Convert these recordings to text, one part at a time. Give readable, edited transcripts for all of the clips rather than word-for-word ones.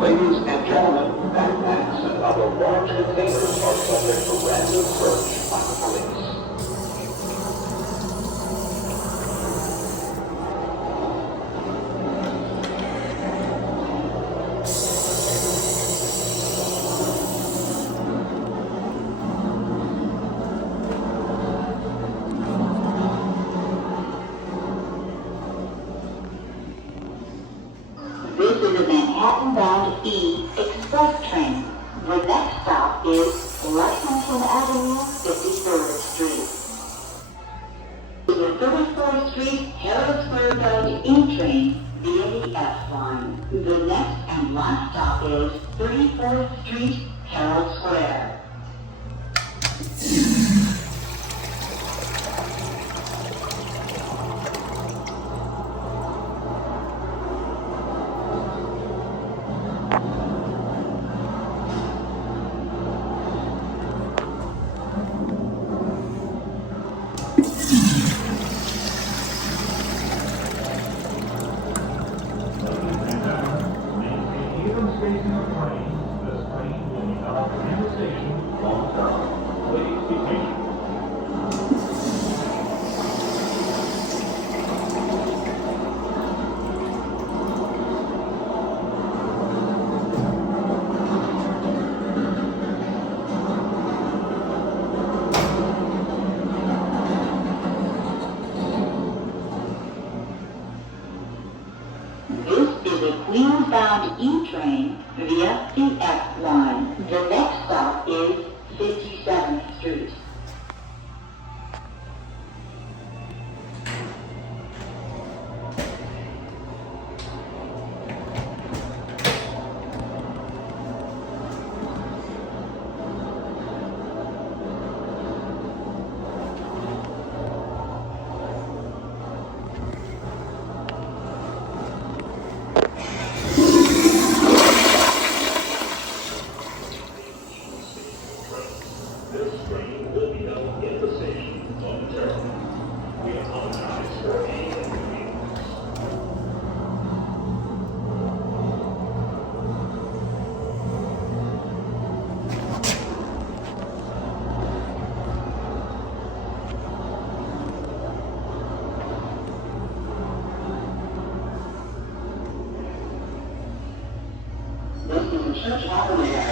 Ladies and gentlemen, backpacks and other large containers are subject to random search by the police. This is a Manhattan-bound E express train. The next stop is Lexington Avenue, 53rd Street. The 34th Street Herald Square bound E train via the F line. The next and last stop is 34th Street Herald Square. This is a Queens-bound E train via the F line. The next stop is 57th Street. This train will be held in the station momentarily. We apologize for any inconvenience. This is a church operator.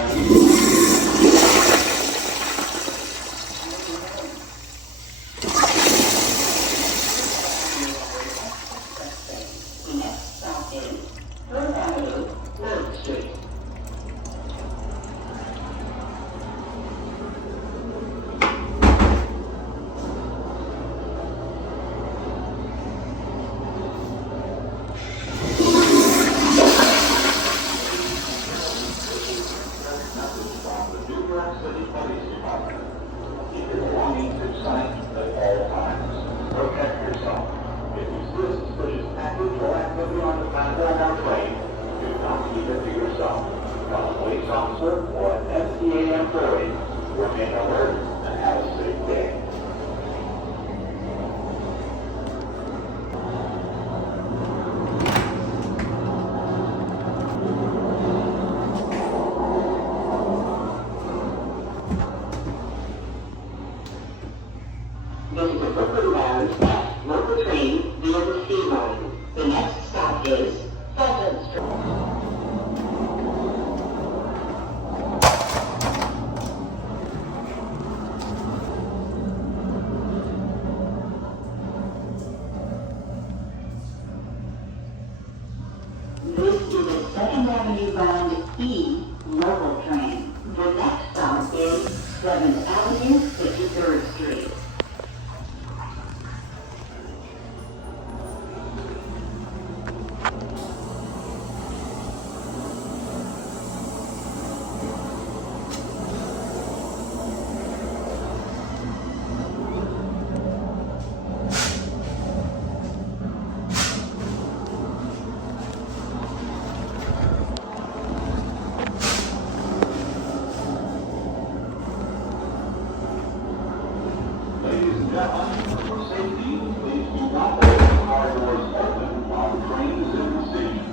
City Police Department. Keep your belongings in sight at all times. Protect yourself. If you see a suspicious package or activity on the platform or train, do not keep it to yourself. Call a police officer or an FTA employee. Remain alert and have a safe day. This is a Brooklyn bound F local train via the C line. The next stop is 7th Street. This is a 2nd Avenue bound E local train. The next stop is 7th Avenue, 53rd Street. For safety, please do not leave the car doors open while the train is in the station.